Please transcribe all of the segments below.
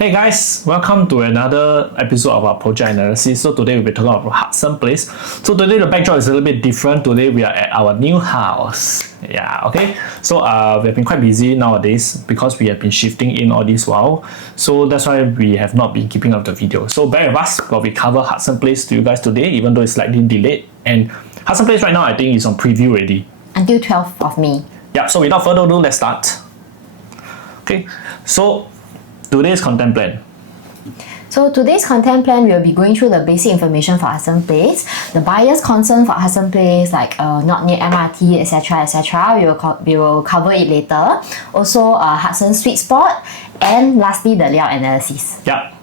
Hey guys, welcome to another episode of our project analysis. So today we'll be talking about Hudson Place. So today the backdrop is a little bit different. Today we are at our new house. Yeah, okay. So we've been quite busy nowadays because we have been shifting in all this while. So that's why we have not been keeping up the video. So bear with us while we cover Hudson Place to you guys today, even though it's slightly delayed. And Hudson Place right now I think is on preview already. Until 12th of May. Yeah, so without further ado, let's start. Okay, so today's content plan. So today's content plan, we'll be going through the basic information for Hudson Place, the buyer's concern for Hudson Place, like not near MRT, etc., etc. We will cover it later. Also, Hudson sweet spot, and lastly, the layout analysis. Yeah.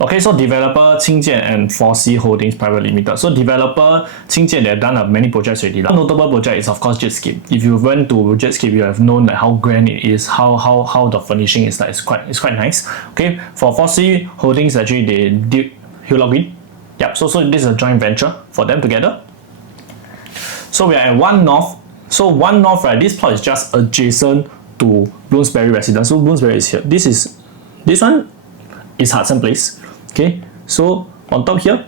Okay, so developer Qingjian and 4C Holdings Private Limited. So developer Qingjian, they've done many projects already. One notable project is of course Jetscape. If you went to Jetscape, you have known like how grand it is, how the furnishing is like. It's quite nice. Okay, for 4C Holdings, actually they did ULU Green. Yep. So this is a joint venture for them together. So we are at 1 North. So 1 North, right? This plot is just adjacent to Bloomsbury Residence. So Bloomsbury is here. This one is Hudson Place. Okay, so on top here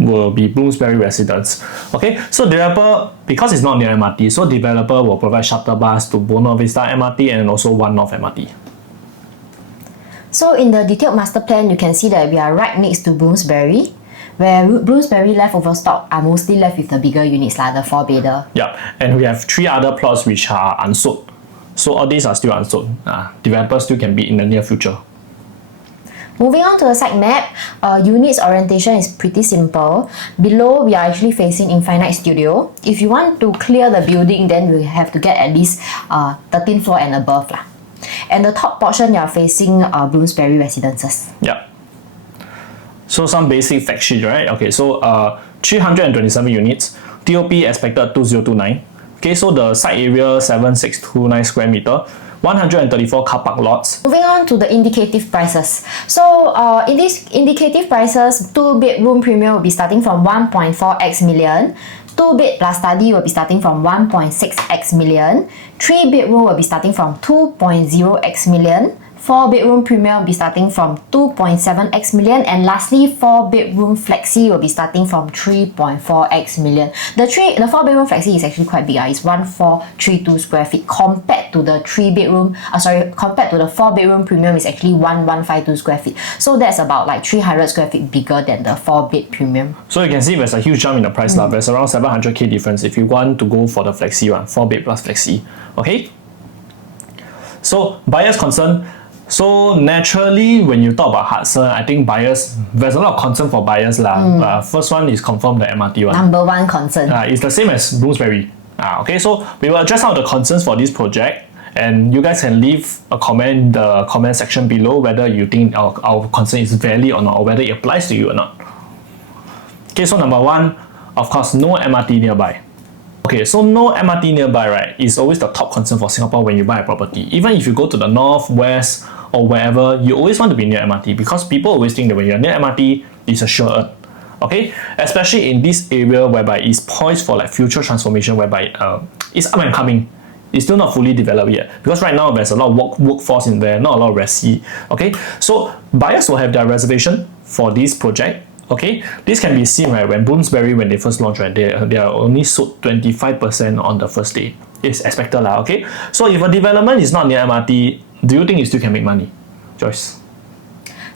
will be Bloomsbury Residence. Okay, so developer, because it's not near MRT, so developer will provide shuttle bus to Buona Vista MRT and also 1 North MRT. So in the detailed master plan, you can see that we are right next to Bloomsbury, where Bloomsbury leftover stock are mostly left with the bigger units, like the 4-bedder. Yeah, and we have 3 other plots which are unsold. So all these are still unsold. Developers still can be in the near future. Moving on to the site map, units orientation is pretty simple. Below, we are actually facing Infinite Studio. If you want to clear the building, then we have to get at least 13th floor and above. And the top portion, you are facing Bloomsbury Residences. Yeah. So some basic fact sheet, right? Okay, so 327 units, TOP expected 2029. Okay, so the site area 7629 square meter. 134 car park lots. Moving on to the indicative prices. So in these indicative prices, 2-bedroom premium will be starting from 1.4x million. 2-bed plus study will be starting from 1.6x million. 3-bedroom will be starting from 2.0x million. 4-bedroom premium will be starting from 2.7x million, and lastly 4-bedroom flexi will be starting from 3.4x million. The 4-bedroom flexi is actually quite big. It's 1432 square feet compared to the 4-bedroom premium is actually 1152 square feet. So that's about like 300 square feet bigger than the 4-bed premium. So you can see there's a huge jump in the price. There's around 700k difference if you want to go for the flexi one, 4-bed plus flexi. Okay. So buyer's concern. So naturally, when you talk about Hudson, I think there's a lot of concern for buyers. First one is confirm the MRT one. Number one concern. It's the same as Bloomsbury. Okay, so we will address some of the concerns for this project, and you guys can leave a comment in the comment section below whether you think our concern is valid or not, or whether it applies to you or not. Okay, so number one, of course, no MRT nearby. Okay, so no MRT nearby, right, is always the top concern for Singapore when you buy a property. Even if you go to the north, west, or wherever, you always want to be near MRT because people always think that when you're near MRT, it's a sure earn. Okay, especially in this area whereby it's poised for like future transformation, whereby it's up and coming. It's still not fully developed yet because right now there's a lot of workforce in there, not a lot of resi. Okay, so buyers will have their reservation for this project. Okay, this can be seen right when Bloomsbury, when they first launched, right, they are only sold 25% on the first day. It's expected lah. Okay, so if a development is not near MRT, do you think you still can make money, Joyce?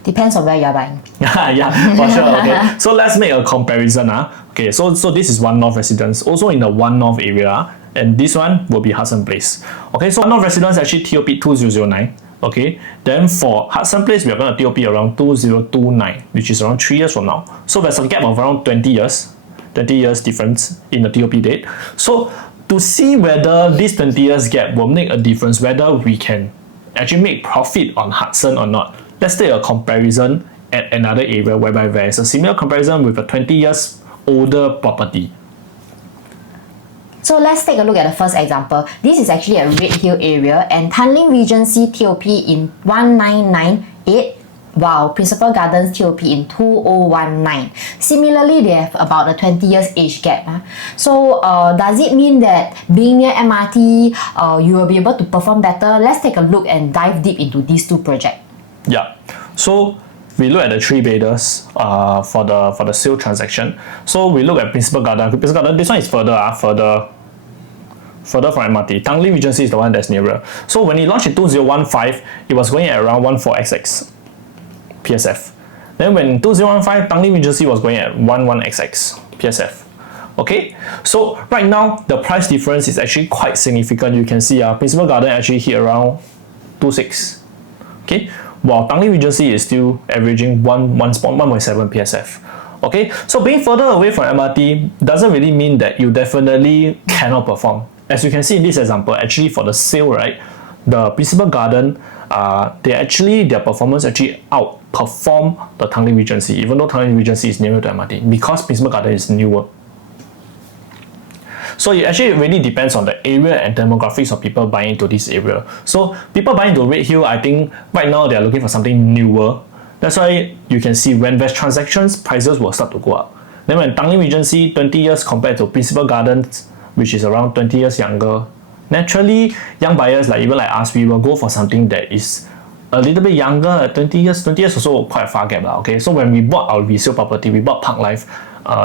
Depends on where you're buying. Yeah, for sure. Okay, so let's make a comparison. Okay, so this is 1 North Residence, also in the 1 North area, and this one will be Hudson Place. Okay, so 1 North Residence actually TOP 2009. Okay, then for Hudson Place, we are going to TOP around 2029, which is around 3 years from now. So there's a gap of around 20 years difference in the TOP date. So to see whether this 20 years gap will make a difference, whether we can actually make profit on Hudson or not, let's take a comparison at another area whereby there is a similar comparison with a 20 years older property. So let's take a look at the first example. This is actually a Red Hill area, and Tangling Regency TOP in 1998 Wow, Principal Gardens TOP in 2019. Similarly, they have about a 20 years age gap. So does it mean that being near MRT, you will be able to perform better? Let's take a look and dive deep into these two projects. Yeah. So we look at the three bidders for the sale transaction. So we look at Principal Garden. Principal Garden, this one is further from MRT. Tangling Regency is the one that's nearer. So when it launched in 2015, it was going at around 14xx PSF. Then when 2015, Tangling Regency was going at 11xx PSF. Okay, so right now the price difference is actually quite significant. You can see Principal Garden actually hit around 2.6. Okay, while Tangling Regency is still averaging 1.7 PSF. Okay, so being further away from MRT doesn't really mean that you definitely cannot perform. As you can see in this example, actually for the sale, right, the Principal Garden, their performance actually outperform the Tangling Regency, even though Tangling Regency is nearer to MRT, because Principal Garden is newer. So it actually really depends on the area and demographics of people buying into this area. So people buying into Red Hill, I think right now they are looking for something newer. That's why you can see when there's transactions, prices will start to go up. Then when Tangling Regency 20 years compared to Principal Gardens, which is around 20 years younger, naturally young buyers even like us, we will go for something that is a little bit younger. 20 years also quite a far gap. Okay, so when we bought our resale property, we bought Park Life,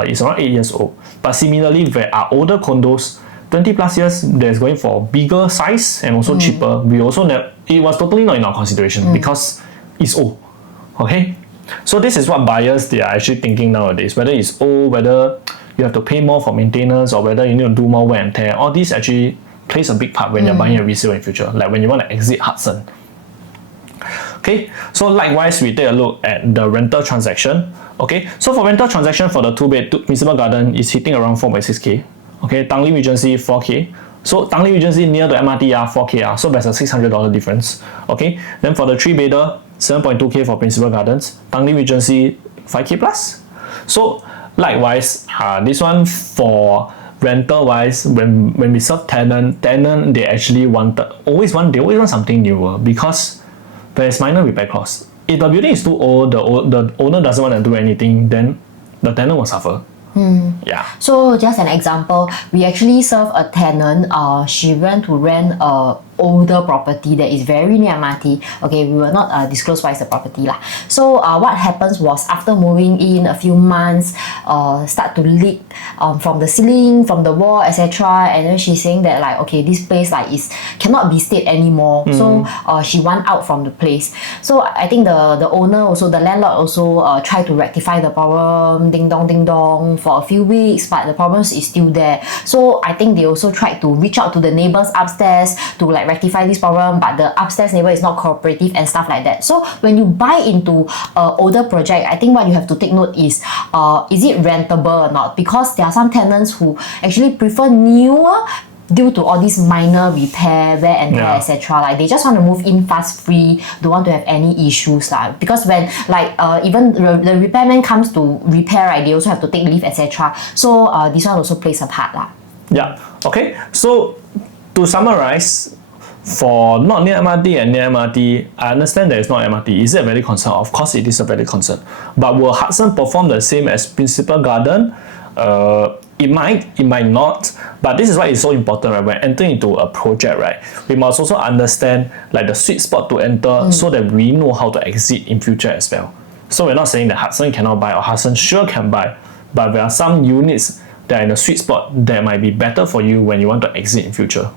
it's around 8 years old. But similarly, there are older condos, 20 plus years, that's going for bigger size and also cheaper. We also it was totally not in our consideration because it's old. Okay, so this is what buyers they are actually thinking nowadays, whether it's old, whether you have to pay more for maintenance, or whether you need to do more wear and tear. All this actually plays a big part when you're buying a resale in future, like when you want to exit Hudson. Okay, so likewise, we take a look at the rental transaction. Okay, so for rental transaction for the 2-bed Principal Garden is hitting around 4.6k. Okay, Tangling Regency 4k. So Tangling Regency near the MRT 4k, so there's a $600 difference. Okay, then for the 3-bedder, 7.2k for Principal Gardens, Tangling Regency 5k plus. So likewise, this one for rental wise, when we serve tenant they actually always want something newer, because there's minor repair clause. If the building is too old, the owner doesn't want to do anything, then the tenant will suffer. Yeah. So just an example, we actually serve a tenant. She went to rent a older property that is very near MRT. Okay, we will not disclose what is the property lah. So what happens was, after moving in a few months, start to leak from the ceiling, from the wall, etc. And then she's saying that okay, this place cannot be stayed anymore. So she want out from the place. So I think the owner also, the landlord also try to rectify the problem, ding dong for a few weeks, but the problem is still there. So I think they also tried to reach out to the neighbors upstairs to rectify this problem, but the upstairs neighbor is not cooperative and stuff like that. So when you buy into an older project, I think what you have to take note is it rentable or not? Because there are some tenants who actually prefer newer due to all these minor repair, wear and tear, etc. They just want to move in fast, free, don't want to have any issues because when even the repairman comes to repair, right, they also have to take leave, etc. So this one also plays a part Yeah. Okay. So to summarize, for not near MRT and near MRT, I understand that it's not MRT. Is it a valid concern? Of course it is a valid concern. But will Hudson perform the same as Principal Garden? It might not. But this is why it's so important, right? When entering into a project, right, we must also understand the sweet spot to enter so that we know how to exit in future as well. So we're not saying that Hudson cannot buy or Hudson sure can buy, but there are some units that are in a sweet spot that might be better for you when you want to exit in future.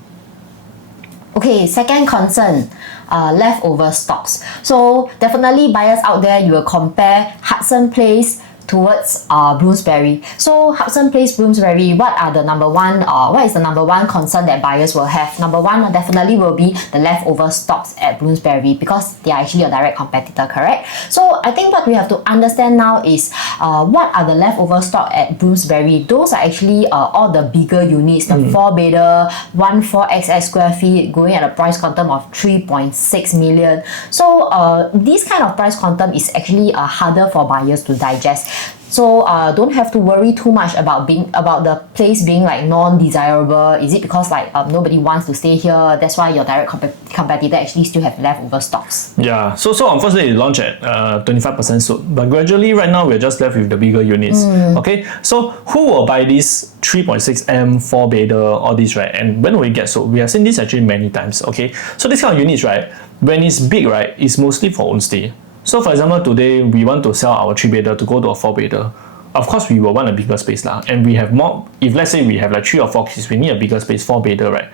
Okay, second concern, leftover stocks. So definitely buyers out there, you will compare Hudson Place towards Bloomsbury. So Hudson Place, Bloomsbury, what is the number one concern that buyers will have? Number one definitely will be the leftover stocks at Bloomsbury, because they are actually a direct competitor, correct? So I think what we have to understand now is what are the leftover stock at Bloomsbury. Those are actually all the bigger units, the 4-bedder, 14xx square feet, going at a price quantum of 3.6 million. So this kind of price quantum is actually harder for buyers to digest. So don't have to worry too much about the place being like non-desirable. Is it because like nobody wants to stay here? That's why your direct competitor actually still have leftover stocks. Yeah. So on first day it launched at 25% sold, but gradually right now we're just left with the bigger units. Okay. So who will buy this 3.6M 4-bedder, all these, right? And when will it get sold? We have seen this actually many times. Okay. So this kind of units, right? When it's big, right, it's mostly for own stay. So for example, today we want to sell our 3-bedder to go to a 4-bedder. Of course, we will want a bigger space lah, and we have more. If let's say we have like 3 or 4 kids, we need a bigger space, 4-bedder, right?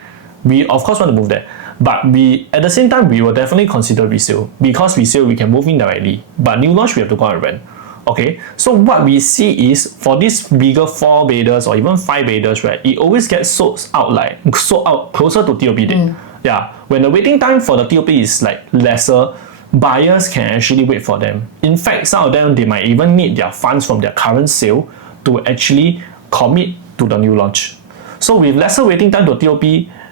We of course want to move there, but we at the same time we will definitely consider resale, because resale we can move in directly. But new launch we have to go and rent. Okay, so what we see is for these bigger 4-bedders or even 5-bedders, right? It always gets sold out closer to TOP date. Yeah, when the waiting time for the TOP is like lesser, buyers can actually wait for them. In fact, some of them, they might even need their funds from their current sale to actually commit to the new launch. So with lesser waiting time to TOP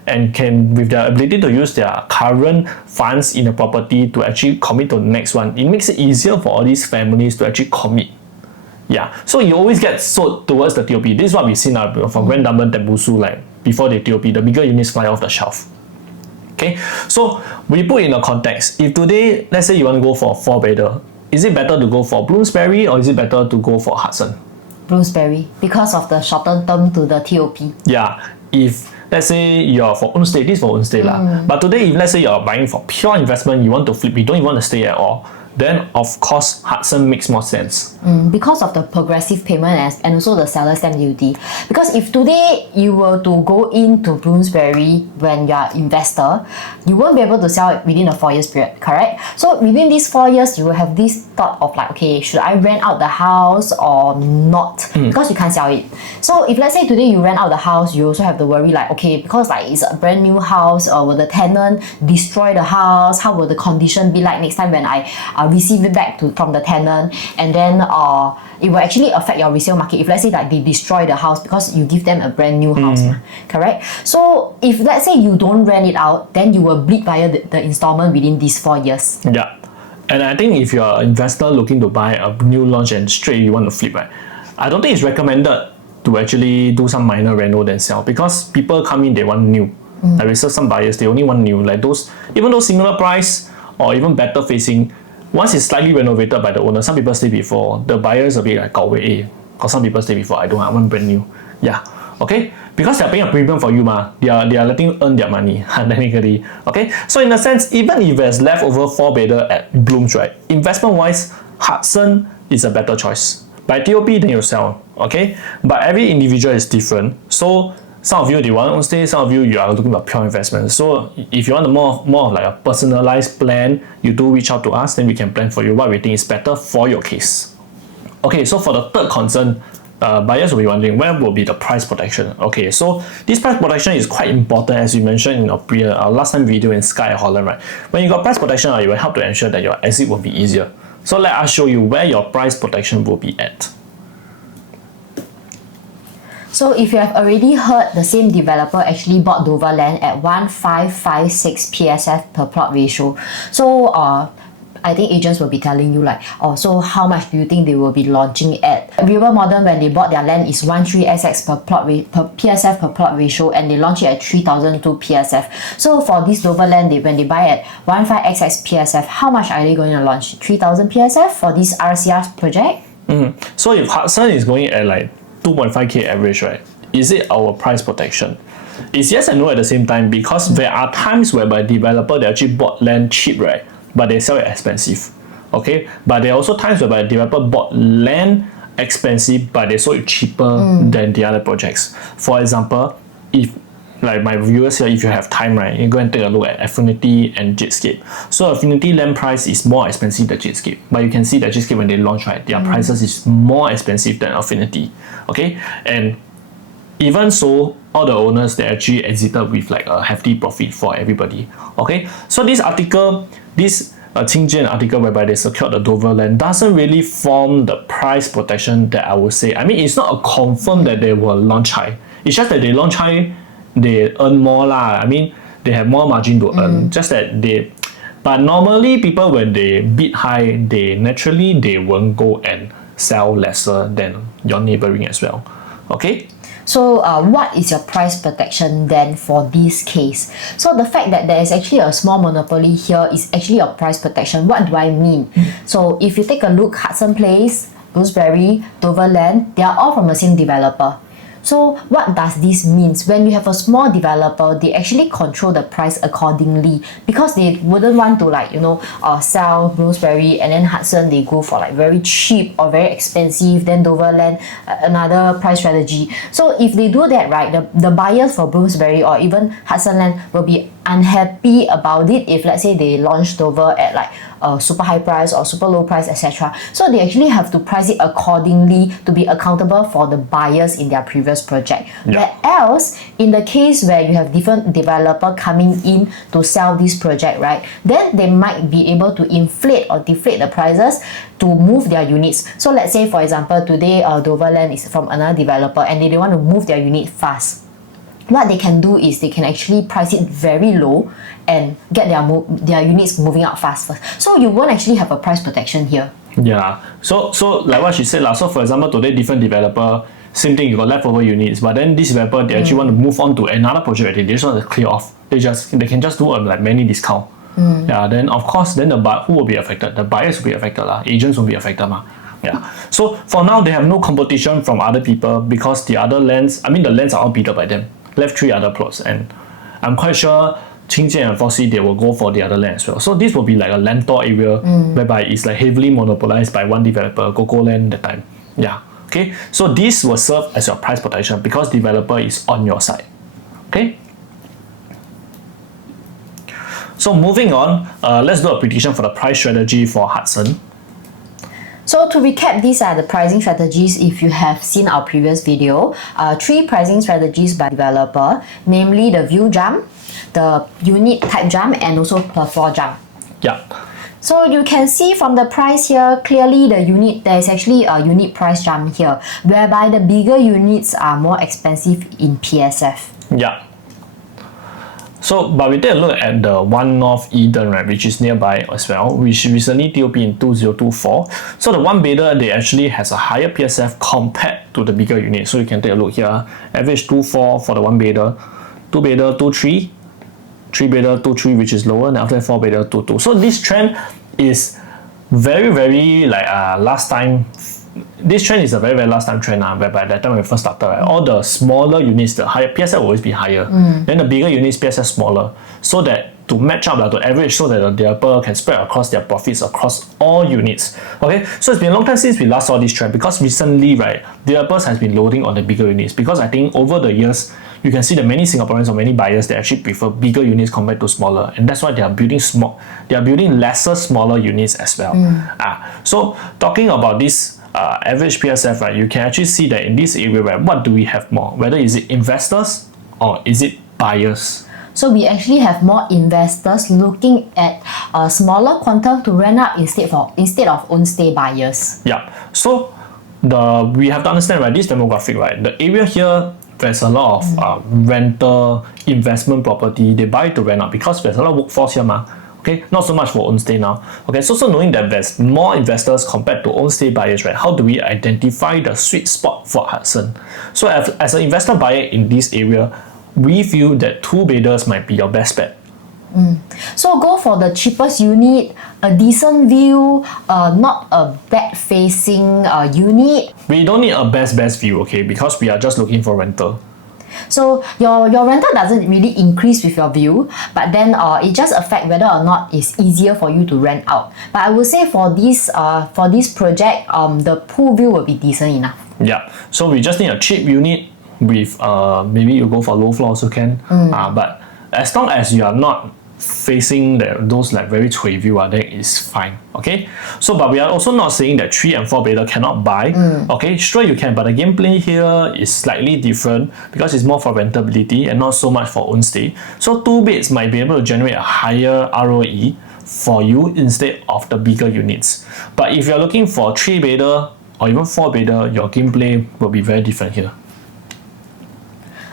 and with their ability to use their current funds in a property to actually commit to the next one, it makes it easier for all these families to actually commit. Yeah, so you always get sold towards the TOP. This is what we've seen from Grand Diamond, Tembusu, like before the TOP, the bigger units fly off the shelf. Okay, so we put in a context. If today, let's say you want to go for a 4-bedder, is it better to go for Bloomsbury or is it better to go for Hudson? Bloomsbury, because of the shorter term to the TOP. Yeah, if let's say you're for own stay, this is for own stay lah. But today, if let's say you're buying for pure investment, you want to flip, you don't even want to stay at all, then of course Hudson makes more sense. Because of the progressive payment and also the seller stamp duty. Because if today you were to go into Bloomsbury when you are investor, you won't be able to sell it within a 4 years period, correct? So within these 4 years, you will have this thought of like, okay, should I rent out the house or not? Because you can't sell it. So if let's say today you rent out the house, you also have to worry like, okay, because like it's a brand new house, will the tenant destroy the house? How will the condition be like next time when I receive it back from the tenant? And then it will actually affect your resale market if let's say that they destroy the house because you give them a brand new house, correct? So if let's say you don't rent it out, then you will bleed via the installment within these 4 years. Yeah, and I think if you're an investor looking to buy a new launch and straight you want to flip, right, I don't think it's recommended to actually do some minor reno then sell, because people come in, they want new. I research some buyers, they only want new, like those, even though similar price or even better facing, once it's slightly renovated by the owner, some people stay before, the buyers a bit like, because some people stay before, I want brand new. Yeah, okay? Because they're paying a premium for you, they are letting you earn their money, technically. Okay? So in a sense, even if there's leftover 4-bedder at Blooms, right, investment-wise, Hudson is a better choice. By TOP, then you sell, okay? But every individual is different. So some of you, they want to stay, some of you are looking for pure investment. So if you want more of like a personalized plan, you do reach out to us, then we can plan for you what we think is better for your case. Okay, so for the third concern, buyers will be wondering, where will be the price protection? Okay, so this price protection is quite important, as you mentioned in our last time video in Sky Holland, right? When you got price protection, it will help to ensure that your exit will be easier. So let us show you where your price protection will be at. So if you have already heard, the same developer actually bought Dover land at 1.556 PSF per plot ratio. So I think agents will be telling you like, so how much do you think they will be launching at? River Modern, when they bought their land, is 13SX per PSF per plot ratio, and they launch it at 3002 PSF. So for this Dover land, when they buy at 15XX PSF, how much are they going to launch? 3000 PSF for this RCR project? So if Hudson is going at like 2.5k average, right, is it our price protection? It's yes and no at the same time, because there are times whereby developer, they actually bought land cheap, right, but they sell it expensive. Okay, but there are also times whereby developer bought land expensive but they sold it cheaper than the other projects. For example, if like my viewers here, if you have time, right, you go and take a look at Affinity and Jetscape. So Affinity land price is more expensive than Jetscape, but you can see that Jetscape, when they launch, right, their prices is more expensive than Affinity. Okay, and even so, all the owners, they actually exited with like a hefty profit for everybody. Okay, so this article, this Qingjian article whereby they secured the Dover land, doesn't really form the price protection that I would say. I mean, it's not a confirm that they will launch high. It's just that they launch high, they earn more lah. I mean, they have more margin to earn. Just that but normally people, when they bid high, they won't go and sell lesser than your neighboring as well. Okay. So what is your price protection then for this case? So the fact that there is actually a small monopoly here is actually a price protection. What do I mean? So if you take a look, Hudson Place, Bloomsbury, Doverland, they are all from the same developer. So what does this mean? When you have a small developer, they actually control the price accordingly because they wouldn't want to sell Bloomsbury and then Hudson they go for like very cheap or very expensive, then Doverland another price strategy. So if they do that, right, the buyers for Bloomsbury or even Hudson Land will be unhappy about it if let's say they launch Dover at like a super high price or super low price, etc. So they actually have to price it accordingly to be accountable for the buyers in their previous project. But else, in the case where you have different developer coming in to sell this project, right, then they might be able to inflate or deflate the prices to move their units. So let's say for example today Doverland is from another developer and they want to move their unit fast. What they can do is they can actually price it very low and get their units moving out fast first. So you won't actually have a price protection here. Yeah. So like what she said, so for example, today different developer, same thing, you got leftover units, but then this developer they actually want to move on to another project. They just want to clear off. They can just do like many discount. Yeah. Then of course, then who will be affected? The buyers will be affected lah. Agents will be affected ma. Yeah. So for now they have no competition from other people because the other lands, the lands are all bidden by them. Left 3 other plots, and I'm quite sure Qingjian and Foxy they will go for the other land as well. So this will be like a land-tor area whereby it's like heavily monopolized by one developer, Coco Land that time. Yeah. Okay. So this will serve as your price protection because developer is on your side. Okay. So moving on, let's do a prediction for the price strategy for Hudson. So to recap, these are the pricing strategies if you have seen our previous video. 3 pricing strategies by developer, namely the view jump, the unit type jump, and also per floor jump. Yeah. So you can see from the price here, clearly there is actually a unit price jump here, whereby the bigger units are more expensive in PSF. Yeah. So, but we take a look at the One North Eden, right, which is nearby as well, which recently TOP in 2024. So the one bedder, they actually has a higher PSF compared to the bigger unit. So you can take a look here. Average 2.4 for the one bedder, 2 bedder 2.3, 3 bedder 2.3, which is lower, and after 4 bedder 2.2. So this trend is very, very like last time. This trend is a very, very last time trend whereby that time when we first started, right, all the smaller units, the higher PSF will always be higher. Then the bigger units, PSF smaller. So that to match up to average so that the developer can spread across their profits across all units. Okay, so it's been a long time since we last saw this trend because recently, right, developers has been loading on the bigger units because I think over the years, you can see that many Singaporeans or many buyers they actually prefer bigger units compared to smaller, and that's why they are building lesser smaller units as well. So talking about this average PSF, right, you can actually see that in this area, right, what do we have more? Whether is it investors or is it buyers? So we actually have more investors looking at a smaller quantum to rent out instead of own stay buyers. Yeah. So we have to understand, right, this demographic, right, the area here, there's a lot of rental investment property they buy to rent out because there's a lot of workforce here, okay, not so much for own stay now. Okay, so knowing that there's more investors compared to own stay buyers, right, how do we identify the sweet spot for Hudson? So as an investor buyer in this area, we feel that 2 bedders might be your best bet. So go for the cheapest unit, a decent view, not a bad facing unit. We don't need a best view, okay, because we are just looking for rental. So your rental doesn't really increase with your view, but then it just affects whether or not it's easier for you to rent out. But I would say for this project, the pool view will be decent enough. Yeah, so we just need a cheap unit with maybe you go for low floor also can. But as long as you are not facing those like very cui view, then it's fine. Okay, so but we are also not saying that 3 and 4 bedder cannot buy. Okay, sure you can, but the gameplay here is slightly different because it's more for rentability and not so much for own stay. So 2 beds might be able to generate a higher ROE for you instead of the bigger units. But if you're looking for 3 bedder or even 4 bedder, your gameplay will be very different here.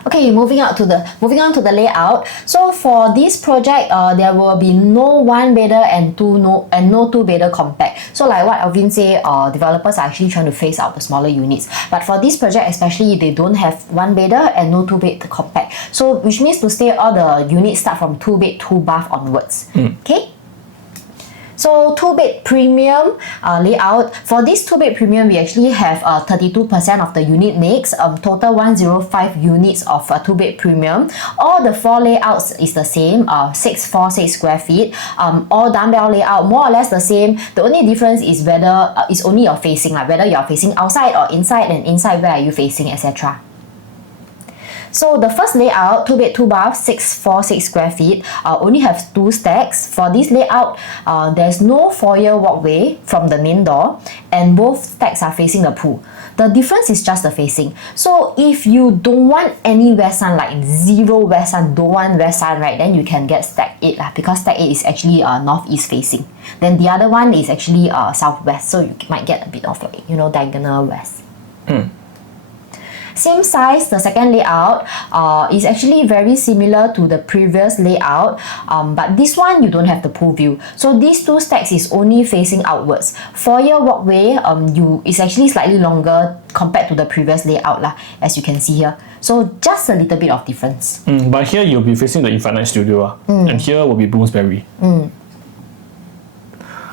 Okay, moving on to the layout. So for this project, there will be no one bedder and no two bedder compact. So like what Alvin said, developers are actually trying to phase out the smaller units. But for this project, especially, they don't have one bedder and no two bed compact. So which means to say all the units start from 2 bed 2 bath onwards. Okay. So 2 bed premium layout. For this 2 bed premium, we actually have 32% of the unit mix, total 105 units of 2 bed premium. All the 4 layouts is the same, 646 square feet. All dumbbell layout more or less the same. The only difference is whether it's only your facing, like whether you're facing outside or inside, and inside where are you facing, etc. So the first layout, 2 bed 2 bath, 646 square feet, only have 2 stacks. For this layout, there's no foyer walkway from the main door, and both stacks are facing the pool. The difference is just the facing. So if you don't want any west sun, like zero west sun, don't want west sun, right, then you can get stack 8 because stack 8 is actually northeast facing. Then the other one is actually southwest, so you might get a bit of like, diagonal west. Same size, the second layout is actually very similar to the previous layout, but this one you don't have the pool view. So these 2 stacks is only facing outwards. Foyer walkway is actually slightly longer compared to the previous layout as you can see here. So just a little bit of difference. But here you'll be facing the Infinite Studio, and here will be Bloomsbury.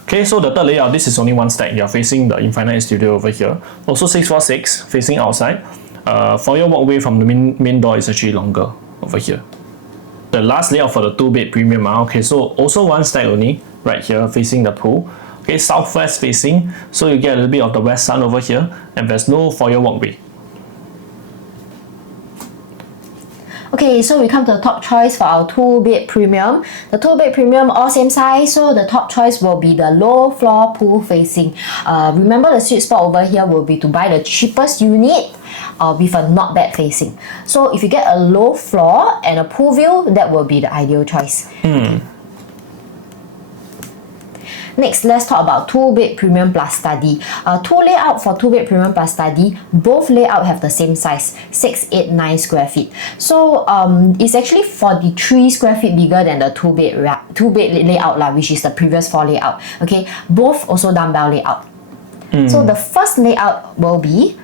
Okay, so the third layout, this is only 1 stack. You're facing the Infinite Studio over here. Also 646 facing outside. Foyer walkway from the main door is actually longer over here. The last layout for the 2 bed premium, okay, so also 1 stack only right here facing the pool. Okay, southwest facing, so you get a little bit of the west sun over here, and there's no foyer walkway. Okay, so we come to the top choice for our 2 bed premium. The 2 bed premium all same size, so the top choice will be the low floor pool facing. Remember, the sweet spot over here will be to buy the cheapest unit with a not bad facing. So if you get a low floor and a pool view, that will be the ideal choice. Next, let's talk about 2 bed premium plus study. 2 layout for 2 bed premium plus study, both layout have the same size, 689 square feet. So it's actually 43 square feet bigger than the 2 bed layout which is the previous 4 layout. Okay, both also dumbbell layout. So the first layout will be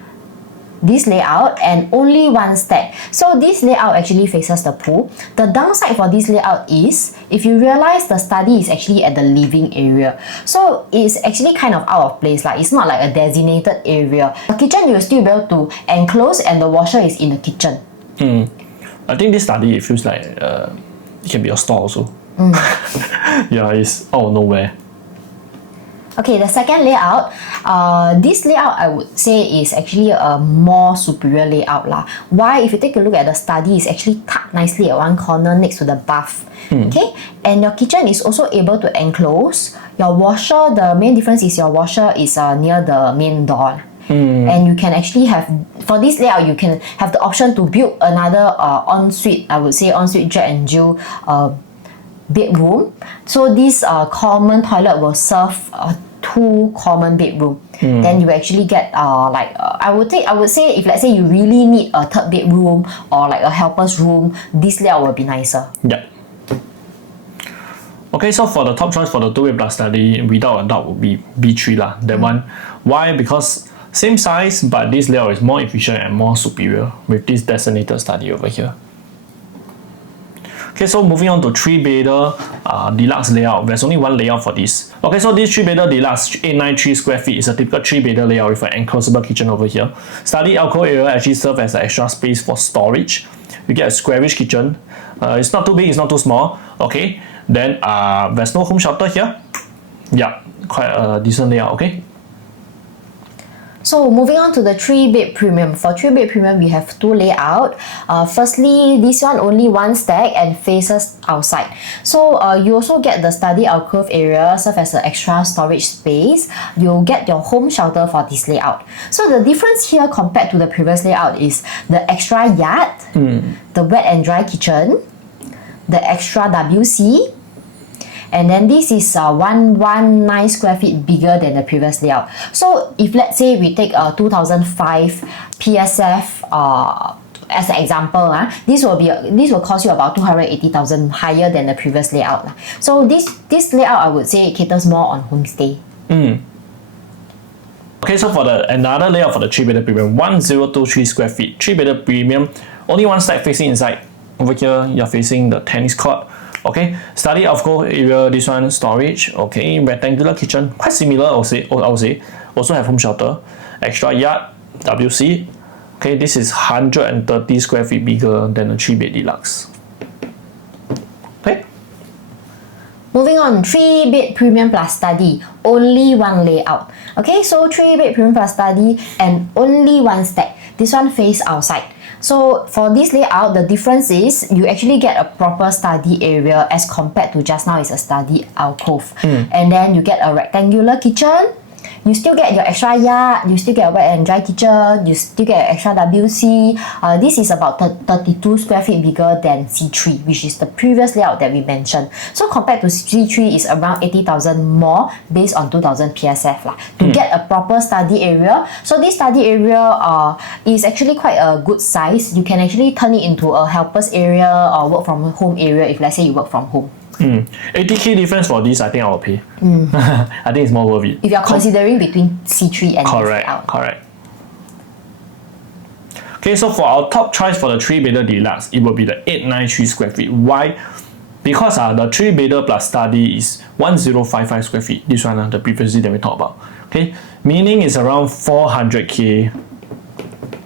this layout and only 1 stack. So this layout actually faces the pool. The downside for this layout is, if you realize, the study is actually at the living area. So it's actually kind of out of place. It's not like a designated area. The kitchen you'll still be able to enclose, and the washer is in the kitchen. I think this study, it feels like it can be a store also. Yeah, it's out of nowhere. Okay, the second layout, this layout I would say is actually a more superior layout Why? If you take a look at the study, it's actually tucked nicely at one corner next to the bath. Okay, and your kitchen is also able to enclose. Your washer, the main difference is your washer is near the main door. And you can actually have, for this layout, you can have the option to build another ensuite, I would say ensuite Jack and Jill bedroom. So this common toilet will serve 2 common bedroom. Then you actually get I would say if let's say you really need a 3rd bedroom or like a helper's room, this layout will be nicer. Yeah. Okay, so for the top choice for the 2 bed plus study, without a doubt, would be B3 that one. Why? Because same size, but this layout is more efficient and more superior with this designated study over here. Okay, so moving on to 3-bedder deluxe layout. There's only 1 layout for this. Okay, so this 3-bedder deluxe 893 square feet is a typical 3-bedder layout with an enclosable kitchen over here. Study alcove area actually serves as an extra space for storage. You get a squarish kitchen. It's not too big, it's not too small. Okay, then there's no home shelter here. Yeah, quite a decent layout. Okay. So moving on to the 3-bed premium. For 3-bed premium, we have 2 layout. Firstly, this one only 1 stack and faces outside. So you also get the study alcove area, serve as an extra storage space. You'll get your home shelter for this layout. So the difference here compared to the previous layout is the extra yard, the wet and dry kitchen, the extra WC, and then this is 119 square feet bigger than the previous layout. So if let's say we take a 2005 PSF as an example, this will cost you about 280,000 higher than the previous layout. So this layout, I would say, it caters more on homestay. Okay, so for another layout for the 3-bedder premium, 1023 square feet, 3-bedder premium, only one side facing inside. Over here, you're facing the tennis court. Okay, study outdoor area, this one storage. Okay, rectangular kitchen, quite similar. I would say. Also have home shelter, extra yard, WC. Okay, this is 130 square feet bigger than a 3-bed deluxe. Okay. Moving on, 3-bed premium plus study, only one layout. Okay, so 3-bed premium plus study and only one stack. This one face outside. So for this layout, the difference is you actually get a proper study area as compared to just now is a study alcove. And then you get a rectangular kitchen. You still get your extra yard, you still get a wet and dry kitchen, you still get extra WC. This is about 32 square feet bigger than C3, which is the previous layout that we mentioned. So compared to C3 is around 80,000 more based on 2,000 PSF to get a proper study area. So this study area is actually quite a good size. You can actually turn it into a helper's area or work from home area if let's say you work from home. 80k difference for this, I think I will pay. I think it's more worth it. If you are considering between C3 and Correct. Okay, so for our top choice for the 3-bedder deluxe, it will be the 893 square feet. Why? Because the 3-bedder plus study is 1055 square feet. This one, the previously that we talked about. Okay, meaning it's around 400k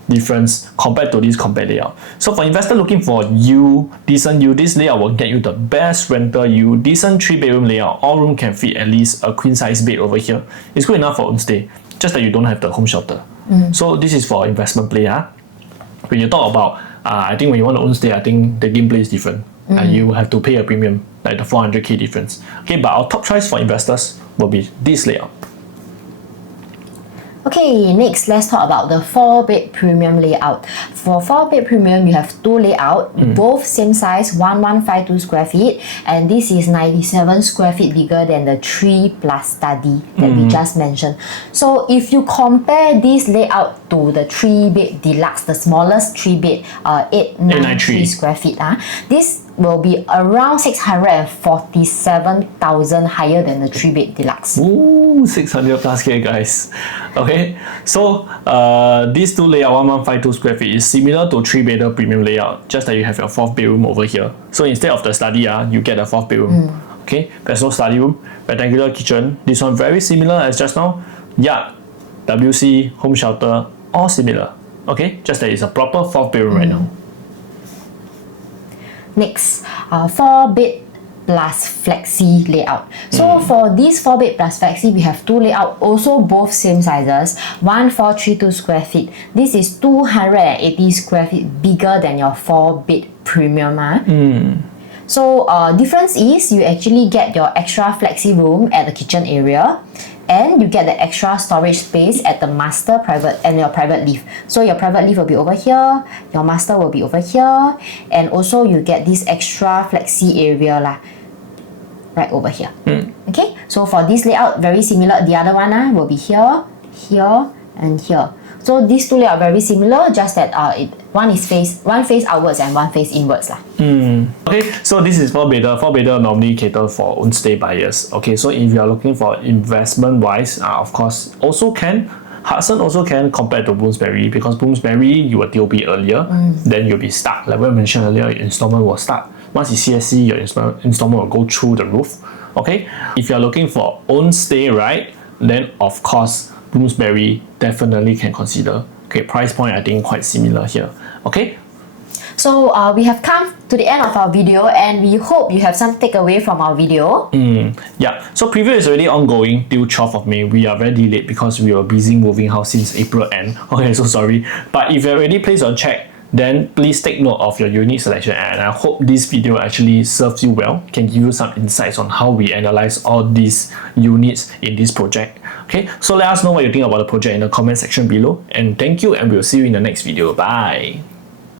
difference compared to this compared layout. So for investor looking for decent yield, this layout will get you the best rental yield, decent 3-bedroom layout. All room can fit at least a queen size bed over here. It's good enough for own stay, just that you don't have the home shelter. So this is for investment play. When you talk about, I think when you want to own stay, I think the gameplay is different. You have to pay a premium, like the 400k difference. Okay, but our top choice for investors will be this layout. Okay, next let's talk about the 4-bed premium layout. For 4-bed premium, you have two layouts, both same size, 1152 square feet, and this is 97 square feet bigger than the 3 plus study that we just mentioned. So if you compare this layout to the 3-bed deluxe, the smallest 3-bed, 893 square feet, this will be around 647,000 higher than the 3-bed deluxe. Ooh, 600 plus K, guys. Okay, so these two layout, 1152 square feet, is similar to 3-bedder premium layout, just that you have your 4th bedroom over here. So instead of the study, you get a 4th bedroom. Okay, there's no study room, rectangular kitchen. This one very similar as just now. Yard, WC, home shelter, all similar. Okay, just that it's a proper 4th bedroom right now. Next, 4-bed plus flexi layout. So for this 4-bed plus flexi, we have two layout, also both same sizes, 1432 square feet. This is 280 square feet bigger than your 4-bed premium. So difference is you actually get your extra flexi room at the kitchen area, and you get the extra storage space at the master private and your private lift. So your private lift will be over here, your master will be over here, and also you get this extra flexi area right over here. Okay, so for this layout, very similar. The other one will be here, here, and here. So these two layouts are very similar, just that one face outwards and one face inwards. Okay, so this is 4-bedder. 4-bedder normally cater for own stay buyers. Okay, so if you are looking for investment wise, of course, also can. Hudson also can compared to Bloomsbury, because Bloomsbury you will DOB earlier, then you'll be stuck. Like we mentioned earlier, your installment will start. Once you CSC, your installment will go through the roof. Okay, if you are looking for own stay, right, then of course Bloomsbury definitely can consider. Okay, price point I think quite similar here. Okay. So we have come to the end of our video, and we hope you have some takeaway from our video. Yeah, so preview is already ongoing till 12th of May. We are very delayed because we were busy moving house since April end. Okay, so sorry. But if you already placed your check, then please take note of your unit selection, and I hope this video actually serves you well, can give you some insights on how we analyze all these units in this project. Okay, so let us know what you think about the project in the comment section below, and thank you, and we'll see you in the next video. Bye.